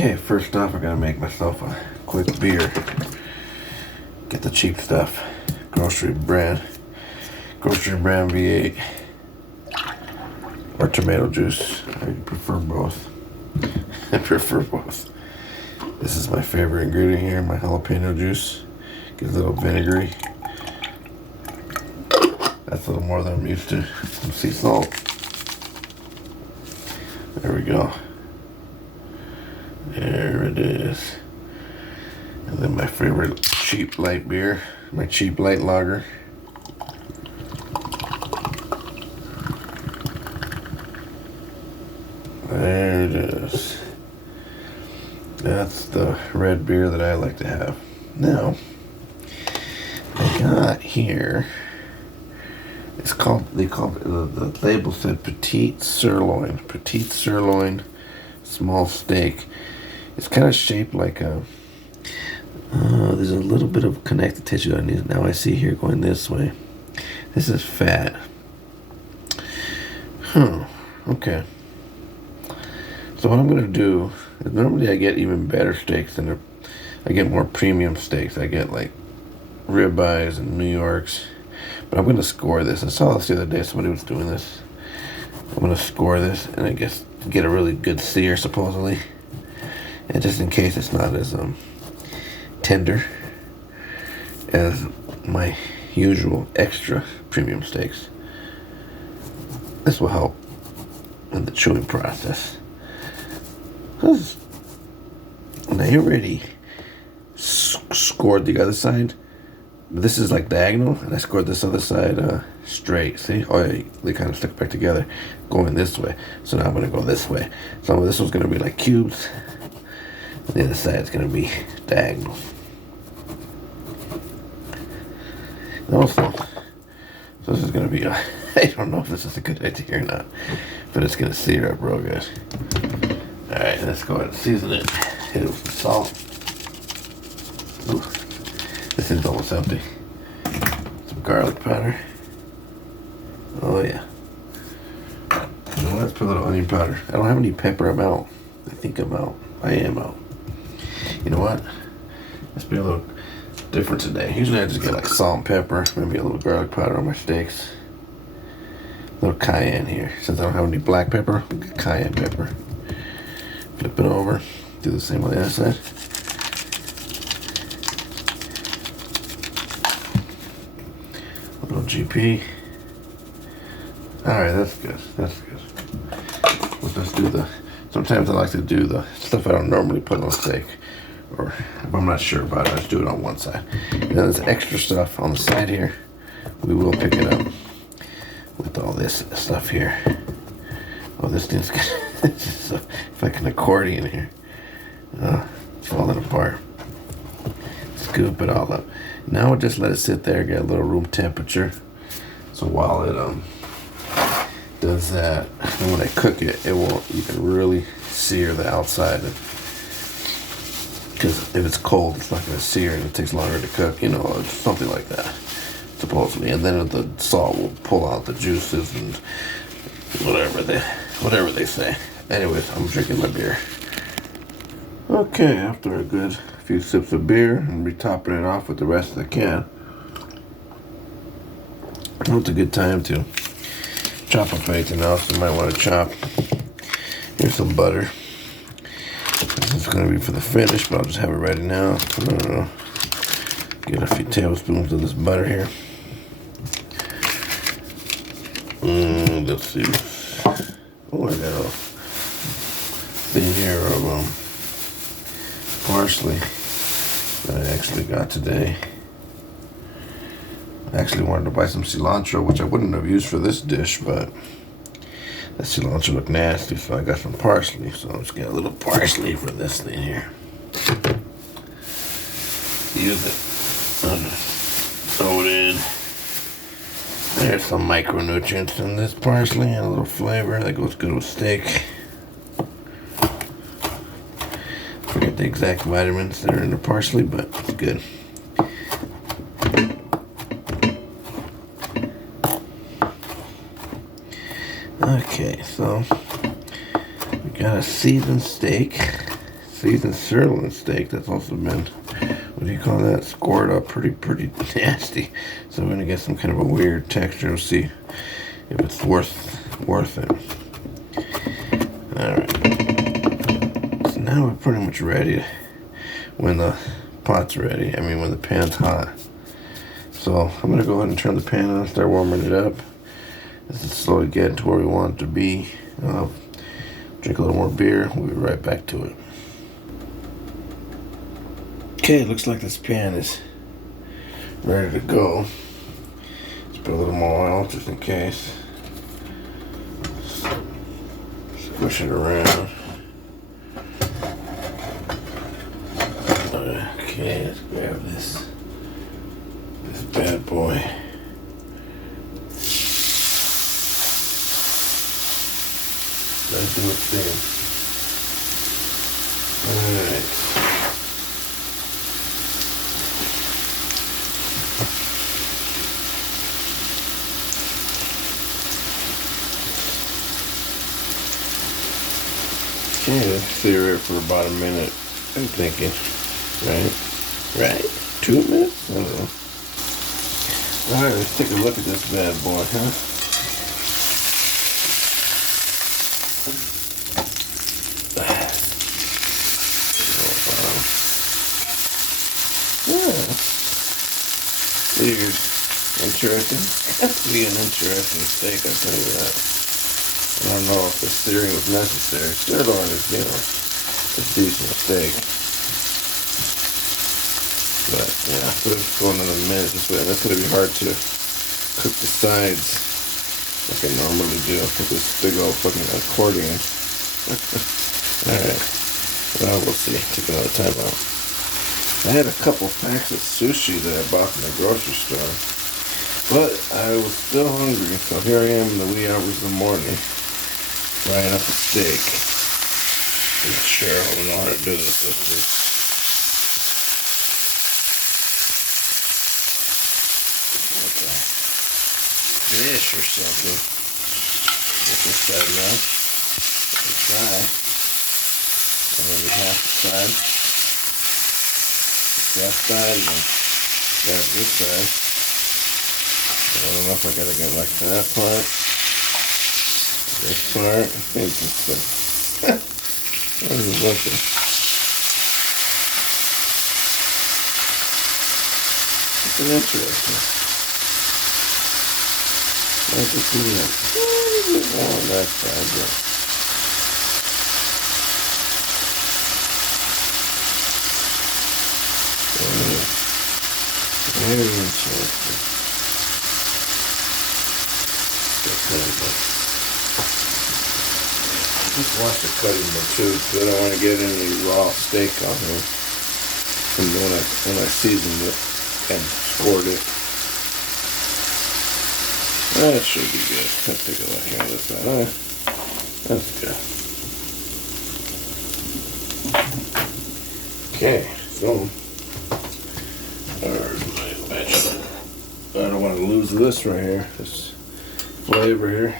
Okay, first off, I gotta make myself a quick beer. Get the cheap stuff. Grocery brand V8 or tomato juice. I prefer both. I prefer both. This is my favorite ingredient here, my jalapeno juice. Gives a little vinegary. That's a little more than I'm used to. Some sea salt. There we go. There it is. And then my favorite cheap light beer, my cheap light lager. There it is. That's the red beer that I like to have. Now, I got here, it's called, the label said Petite Sirloin small steak. It's kind of shaped like a, there's a little bit of connective tissue on it. Now I see here going this way. This is fat. Okay. So what I'm going to do is normally I get even better steaks than I get more premium steaks. I get like ribeyes and New Yorks. But I'm going to score this. I saw this the other day. Somebody was doing this. I'm going to score this and I guess get a really good sear supposedly. And just in case it's not as tender as my usual extra premium steaks. This will help in the chewing process. Now you already scored the other side. This is like diagonal, and I scored this other side straight. See? Oh, yeah, they kind of stuck back together, going this way. So now I'm going to go this way. So this one's going to be like cubes. And the other side's going to be diagonal. And also, so this is going to be, I don't know if this is a good idea or not, but it's going to sear up real good. Alright, let's go ahead and season it. Hit it with some salt. Ooh, this is almost empty. Some garlic powder. Oh yeah. Now let's put a little onion powder. I don't have any pepper. I'm out. I think I'm out. I am out. You know what? Let's be a little different today. Usually I just get like salt and pepper, maybe a little garlic powder on my steaks. A little cayenne here. Since I don't have any black pepper, I'll get cayenne pepper. Flip it over. Do the same on the other side. A little GP. Alright, that's good. That's good. Let's do the... Sometimes I like to do the stuff I don't normally put on steak. Or if I'm not sure about it, I just do it on one side. And then there's extra stuff on the side here. We will pick it up with all this stuff here. Oh, this thing's it's like an accordion here. It's falling apart. Scoop it all up. Now we'll just let it sit there, get a little room temperature. So while it does that, and when I cook it, you can really sear the outside. Because if it's cold, it's not going to sear and it takes longer to cook, you know, something like that, supposedly. And then the salt will pull out the juices and whatever they say. Anyways, I'm drinking my beer. Okay, after a good few sips of beer, and be topping it off with the rest of the can. Well, it's a good time to chop up anything else you might want to chop. Here's some butter. This is going to be for the finish, but I'll just have it ready now. Get a few tablespoons of this butter here. Let's see. Oh, I got a thing here of parsley that I actually got today. I actually wanted to buy some cilantro, which I wouldn't have used for this dish, but that cilantro looked nasty, so I got some parsley. So I'm just getting a little parsley for this thing here. Use it. I'll just throw it in. There's some micronutrients in this parsley and a little flavor that goes good with steak. Forget the exact vitamins that are in the parsley, but it's good. Okay, so we got a seasoned steak. seasoned sirloin steak that's also been, what do you call that? Scored up pretty nasty. So we're gonna get some kind of a weird texture and see if it's worth it. All right. So now we're pretty much ready when the pot's ready. I mean, when the pan's hot. So I'm gonna go ahead and turn the pan on, start warming it up. This is slowly getting to where we want it to be. Drink a little more beer. We'll be right back to it. Okay, looks like this pan is ready to go. Let's put a little more oil just in case. Squish it around. Okay, let's grab this bad boy. Let's do its thing. Alright. Okay, let's sear it for about a minute. I'm thinking. Right? 2 minutes? I don't know. Alright, let's take a look at this bad boy, huh? Weird. Interesting. That's be an interesting steak, I'll tell you that. I don't know if the searing was necessary. Sirloin is, a decent steak. But, yeah, put it going in a minute this way. That's going to be hard to cook the sides like I normally do with this big old fucking accordion. Alright. Well, we'll see. Take another time out. I had a couple packs of sushi that I bought from the grocery store. But I was still hungry, so here I am in the wee hours of the morning, frying up a steak. I'm not sure I don't know how to do this with this. Like a fish or something. Get this side now. Let's try. And maybe half the side. That side and then grab this side. I don't know if I gotta get like that part. This part. I think it's what is it looking? It's an interesting. I just need a little bit more on that side, but very interesting. Just watch the cutting board too, because I don't want to get any raw steak on here. And when I seasoned it and scored it. That should be good. Let's take a look at this side. Alright. That's good. Okay, so there's my vegetable. I don't want to lose this right here. This flavor here.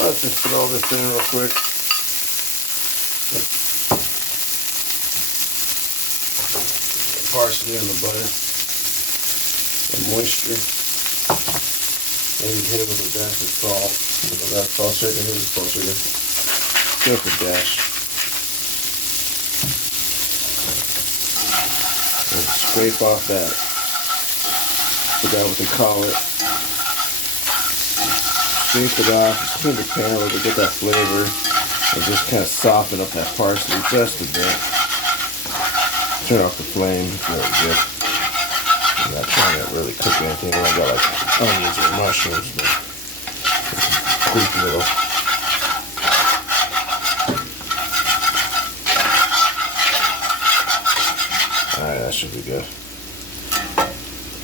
Let's just put all this in real quick. The parsley and the butter. The moisture. And you hit it with a dash of salt. With that salt shaker. Here's the salt shaker. Just a dash. And scrape off that. Forgot what they call it. Scrape it off, clean the pan a little bit, get that flavor, and just kind of soften up that parsley just a bit. Turn off the flame, it's really good. I'm not trying to really cook anything. I got like onions or mushrooms, but quick little. Alright, that should be good.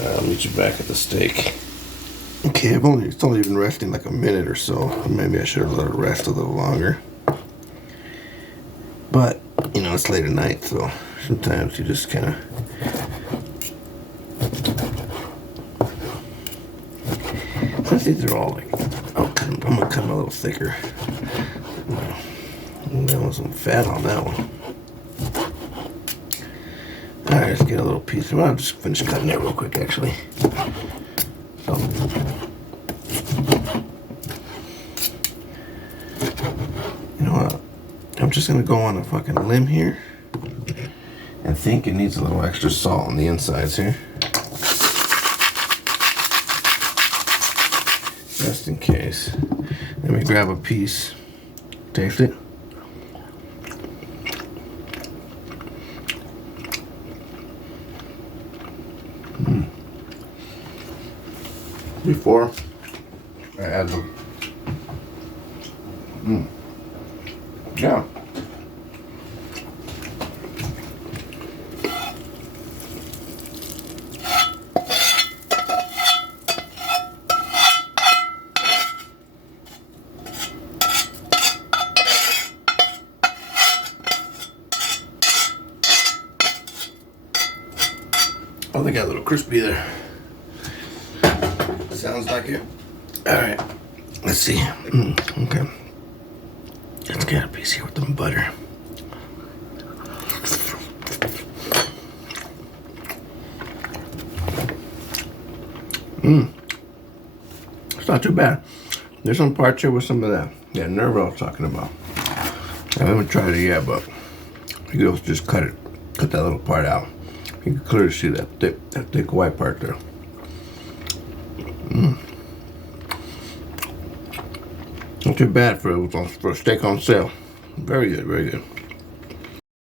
I'll meet you back at the steak. Okay, it's only been resting like a minute or so. Maybe I should have let it rest a little longer. But, it's late at night, so sometimes you just kind of... Since these are all like... I'm going to cut them a little thicker. That was some fat on that one. guys get a little piece. Well, I'll just finish cutting it real quick, actually. So, you know what? I'm just gonna go on a fucking limb here and think it needs a little extra salt on the insides here. Just in case. Let me grab a piece. Taste it. Before I add them. Yeah. Oh, they got a little crispy there. Sounds like it. Alright, let's see. Okay. Let's get a piece here with some butter. It's not too bad. There's some parts here with some of that nerve I was talking about. I haven't tried it yet, but you can also just cut that little part out. You can clearly see that thick white part there. Not too bad for a steak on sale. Very good, very good.